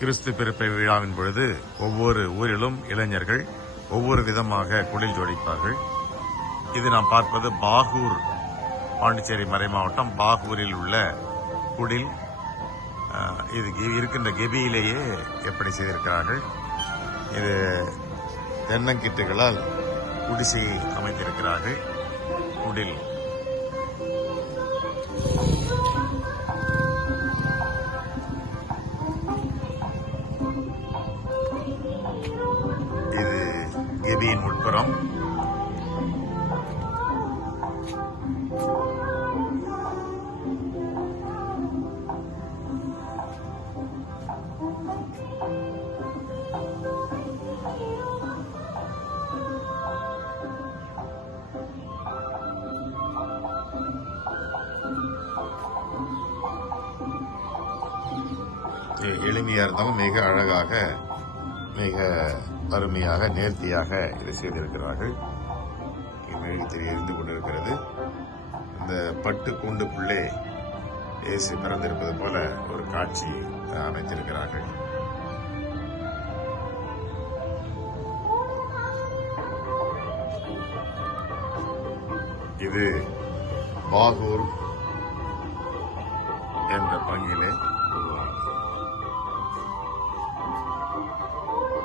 கிறிஸ்து பிறப்பை விழாவின் பொழுது ஒவ்வொரு ஊரிலும் இளைஞர்கள் ஒவ்வொரு விதமாக குடில் ஜோடிப்பார்கள். இது நாம் பார்ப்பது பாகூர், பாண்டிச்சேரி மறை மாவட்டம் பாகூரில் உள்ள குடில். இது இருக்கின்ற கெபியிலேயே எப்படி செய்திருக்கிறார்கள். இது தென்னங்கிட்டுகளால் குடிசையை அமைத்திருக்கிறார்கள். குடில் இது கெபியின் உட்புறம். எளிமையா இருந்தாலும் மிக அழகாக, மிக அருமையாக, நேர்த்தியாக இதை செய்திருக்கிறார்கள். மெழுகுத்திரி எரிந்து கொண்டிருக்கிறது. இந்த பட்டு கூண்டுக்குள்ளே இயேசு பிறந்திருப்பது போல ஒரு காட்சி அமைத்திருக்கிறார்கள். இது பாகூர் என்ற பங்கிலே